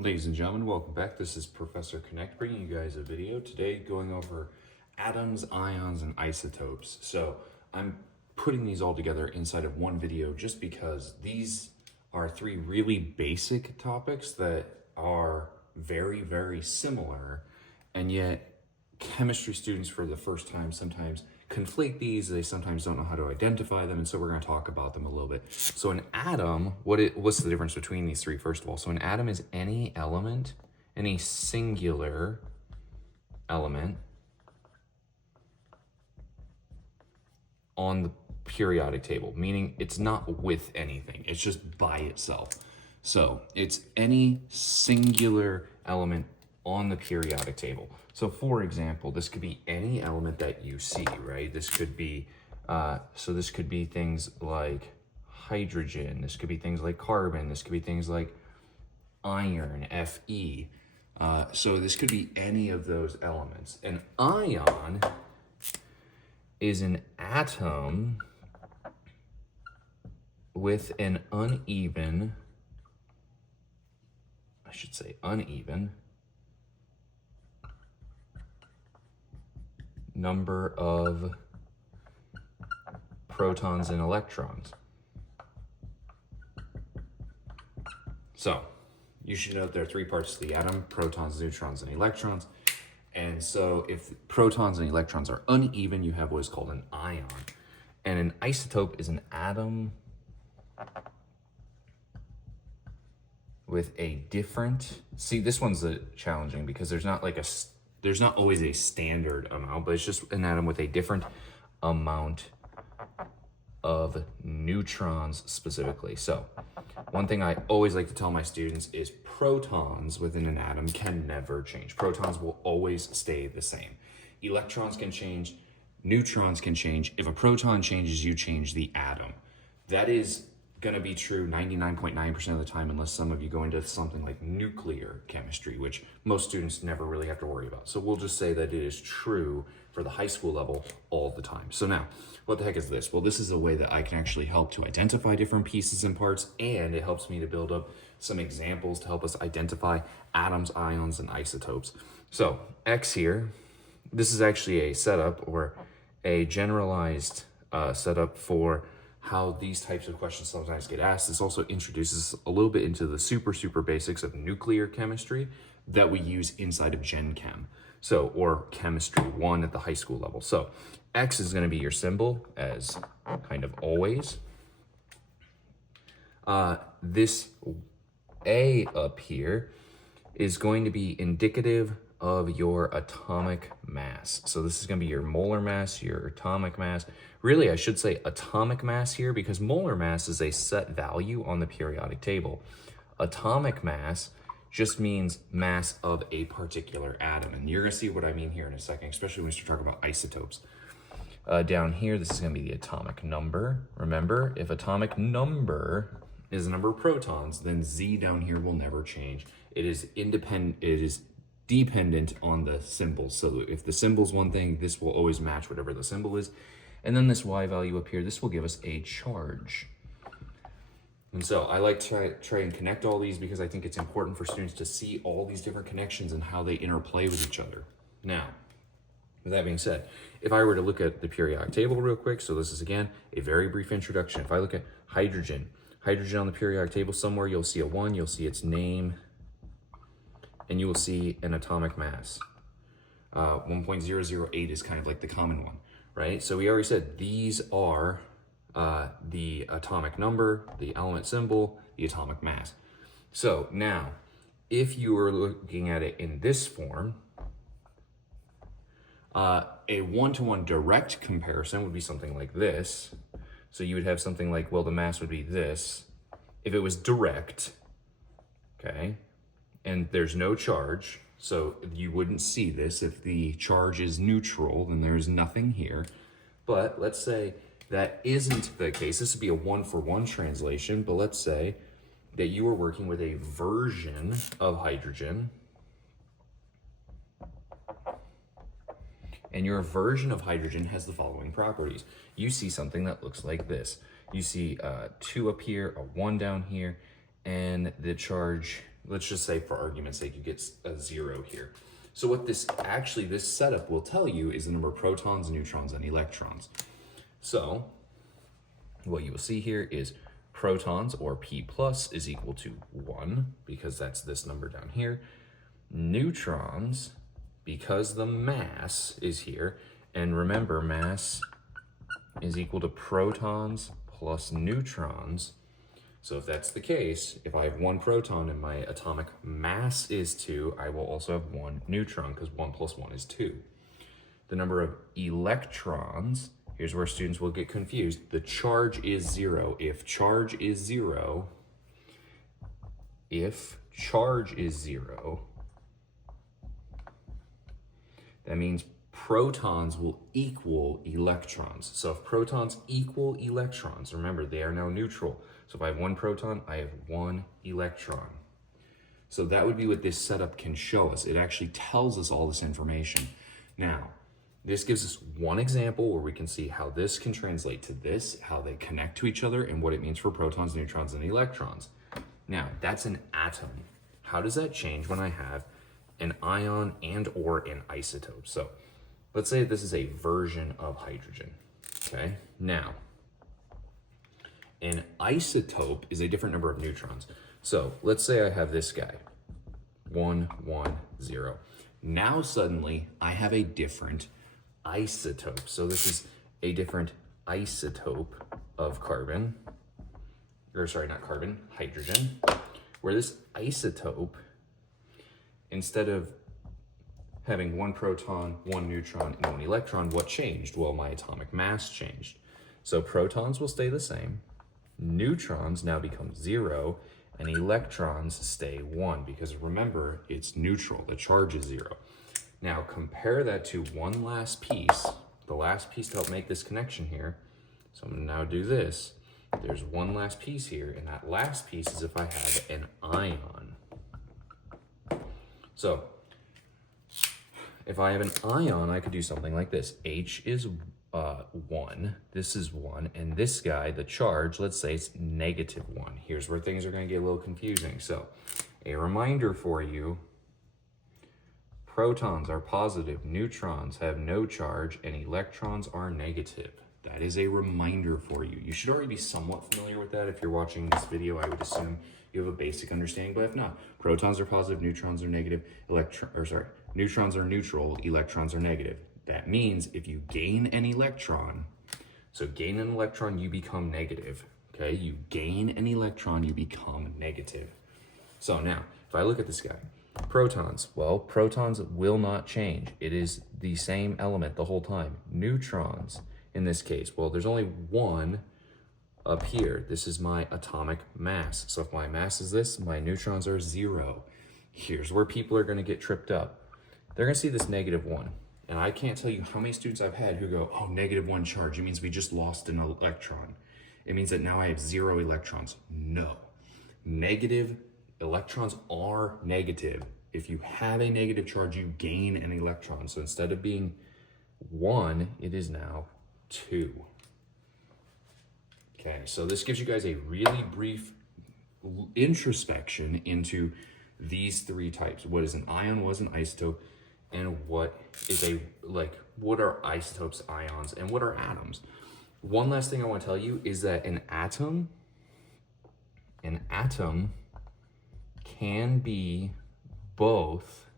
Ladies and gentlemen, welcome back. This is Professor Connect bringing you guys a video today going over atoms, ions, and isotopes. So I'm putting these all together inside of one video just because these are three really basic topics that are very, very similar, and yet chemistry students for the first time sometimes conflate these. They sometimes don't know how to identify them, and so we're going to talk about them a little bit. So an atom, what's the difference between these three, first of all? So an atom is any element, any singular element on the periodic table, meaning it's not with anything, it's just by itself. So it's any singular element on the periodic table. So for example, this could be any element that you see, right? This could be, this could be things like hydrogen, this could be things like carbon, this could be things like iron, Fe. So this could be any of those elements. An ion is an atom with an uneven number of protons and electrons. So you should note there are three parts to the atom: protons, neutrons, and electrons. And so if protons and electrons are uneven, you have what is called an ion. And an isotope is an atom with a different, see, this one's challenging because there's not always a standard amount, but it's just an atom with a different amount of neutrons specifically. So one thing I always like to tell my students is protons within an atom can never change. Protons will always stay the same. Electrons can change, neutrons can change. If a proton changes, you change the atom. That is going to be true 99.9% of the time, unless some of you go into something like nuclear chemistry, which most students never really have to worry about. So we'll just say that it is true for the high school level all the time. So now, what the heck is this? Well, this is a way that I can actually help to identify different pieces and parts, and it helps me to build up some examples to help us identify atoms, ions, and isotopes. So X here, this is actually a setup or a generalized setup for how these types of questions sometimes get asked. This also introduces a little bit into the super basics of nuclear chemistry that we use inside of Gen Chem. So, or Chemistry 1 at the high school level. So X is going to be your symbol, as kind of always. This A up here is going to be indicative of your atomic mass. So this is going to be your molar mass, your atomic mass. Really, I should say atomic mass here, because molar mass is a set value on the periodic table. Atomic mass just means mass of a particular atom. And you're going to see what I mean here in a second, especially when we start talking about isotopes. Down here, this is going to be the atomic number. Remember, if atomic number is the number of protons, then Z down here will never change. It is independent, it is dependent on the symbol. So if the symbol's one thing, this will always match whatever the symbol is. And then this Y value up here, this will give us a charge. And so I like to try and connect all these because I think it's important for students to see all these different connections and how they interplay with each other. Now, with that being said, if I were to look at the periodic table real quick, so this is again a very brief introduction. If I look at hydrogen on the periodic table, somewhere you'll see a 1, you'll see its name, and you will see an atomic mass. 1.008 is kind of like the common one, right? So we already said these are the atomic number, the element symbol, the atomic mass. So now, if you were looking at it in this form, a one-to-one direct comparison would be something like this. So you would have something like, well, the mass would be this. If it was direct, okay, and there's no charge, so you wouldn't see this. If the charge is neutral, then there's nothing here. But let's say that isn't the case. This would be a one-for-one translation, but let's say that you are working with a version of hydrogen, and your version of hydrogen has the following properties. You see something that looks like this. You see 2 up here, a 1 down here, and the charge let's just say for argument's sake, you get a 0 here. So what this setup will tell you is the number of protons, neutrons, and electrons. So what you will see here is protons, or P plus, is equal to 1, because that's this number down here. Neutrons, because the mass is here, and remember, mass is equal to protons plus neutrons. So if that's the case, if I have 1 proton and my atomic mass is 2, I will also have 1 neutron, because 1 plus 1 is 2. The number of electrons, here's where students will get confused. The charge is 0. If charge is 0, that means protons will equal electrons. So if protons equal electrons, remember, they are now neutral. So if I have 1 proton, I have 1 electron. So that would be what this setup can show us. It actually tells us all this information. Now, this gives us one example where we can see how this can translate to this, how they connect to each other, and what it means for protons, neutrons, and electrons. Now, that's an atom. How does that change when I have an ion and or an isotope? So let's say this is a version of hydrogen, okay? Now, an isotope is a different number of neutrons. So let's say I have this guy, 1, 1, 0. Now suddenly I have a different isotope. So this is a different isotope of carbon, or sorry, not carbon, hydrogen, where this isotope, instead of having 1 proton, 1 neutron, and 1 electron, what changed? Well, my atomic mass changed. So protons will stay the same, neutrons now become 0, and electrons stay 1, because remember, it's neutral, the charge is 0. Now compare that to one last piece, the last piece to help make this connection here. So I'm gonna now do this. There's one last piece here, and that last piece is if I have an ion. So if I have an ion, I could do something like this. H is 1, this is 1, and this guy, the charge, let's say it's -1. Here's where things are gonna get a little confusing. So a reminder for you, protons are positive, neutrons have no charge, and electrons are negative. That is a reminder for you. You should already be somewhat familiar with that. If you're watching this video, I would assume you have a basic understanding, but if not, protons are positive, neutrons are negative, neutrons are neutral, electrons are negative. That means if you gain an electron, so gain an electron, you become negative, okay? You gain an electron, you become negative. So now, if I look at this guy, protons, well, protons will not change. It is the same element the whole time. Neutrons, in this case, well, there's only 1 up here. This is my atomic mass. So if my mass is this, my neutrons are 0. Here's where people are gonna get tripped up. They're gonna see this -1. And I can't tell you how many students I've had who go, oh, -1 charge. It means we just lost an electron. It means that now I have 0 electrons. No. Negative electrons are negative. If you have a negative charge, you gain an electron. So instead of being 1, it is now 2. Okay, so this gives you guys a really brief introspection into these 3 types. What is an ion, what is an isotope, and what are isotopes, ions, and what are atoms? One last thing I want to tell you is that an atom can be both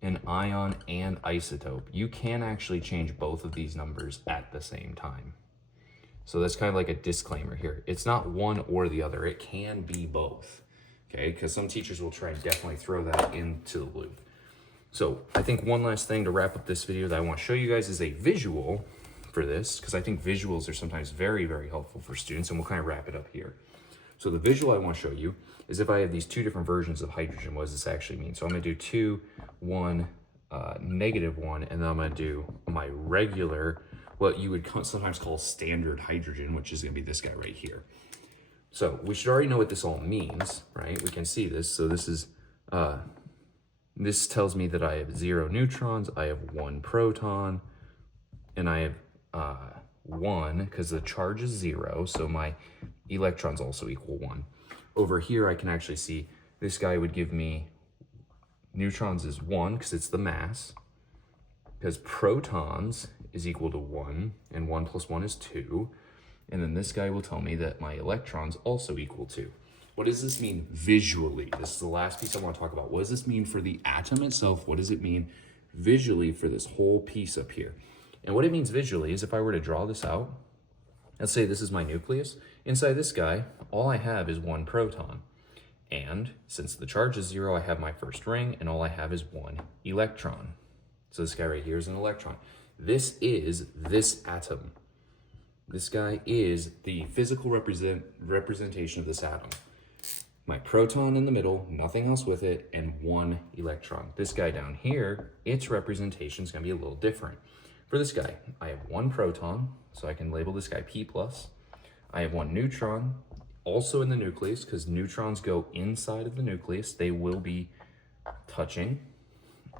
an ion and isotope. You can actually change both of these numbers at the same time. So that's kind of like a disclaimer here. It's not one or the other. It can be both, okay? Because some teachers will try and definitely throw that into the loop. So I think one last thing to wrap up this video that I want to show you guys is a visual for this, because I think visuals are sometimes very, very helpful for students, and we'll kind of wrap it up here. So the visual I want to show you is if I have these 2 different versions of hydrogen, what does this actually mean? So I'm going to do 2, 1, -1, and then I'm going to do my regular, what you would sometimes call standard hydrogen, which is going to be this guy right here. So we should already know what this all means, right? We can see this. So this is, this tells me that I have 0 neutrons, I have 1 proton, and I have 1, because the charge is 0, so my electrons also equal 1. Over here, I can actually see this guy would give me neutrons is 1 because it's the mass, because protons is equal to 1, and 1 plus 1 is 2. And then this guy will tell me that my electrons also equal 2. What does this mean visually? This is the last piece I want to talk about. What does this mean for the atom itself? What does it mean visually for this whole piece up here? And what it means visually is if I were to draw this out, let's say this is my nucleus. Inside this guy, all I have is 1 proton. And since the charge is 0, I have my first ring, and all I have is 1 electron. So this guy right here is an electron. This is this atom. This guy is the physical representation of this atom. My proton in the middle, nothing else with it, and 1 electron. This guy down here, its representation is going to be a little different. For this guy, I have 1 proton, so I can label this guy P+. I have 1 neutron, also in the nucleus, because neutrons go inside of the nucleus. They will be touching.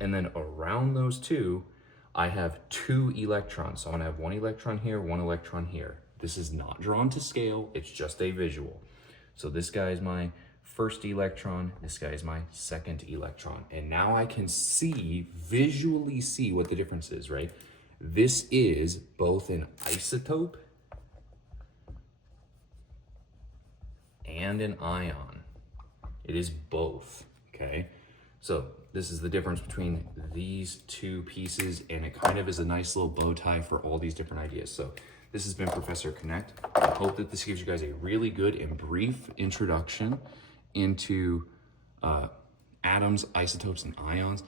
And then around those two, I have 2 electrons. So I'm gonna have 1 electron here, 1 electron here. This is not drawn to scale, it's just a visual. So this guy is my first electron, this guy is my second electron. And now I can visually see what the difference is, right? This is both an isotope and an ion. It is both, okay? So this is the difference between these two pieces, and it kind of is a nice little bow tie for all these different ideas. So this has been Professor Connect. I hope that this gives you guys a really good and brief introduction into atoms, isotopes, and ions.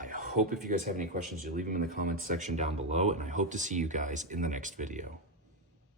I hope if you guys have any questions, you leave them in the comments section down below, and I hope to see you guys in the next video.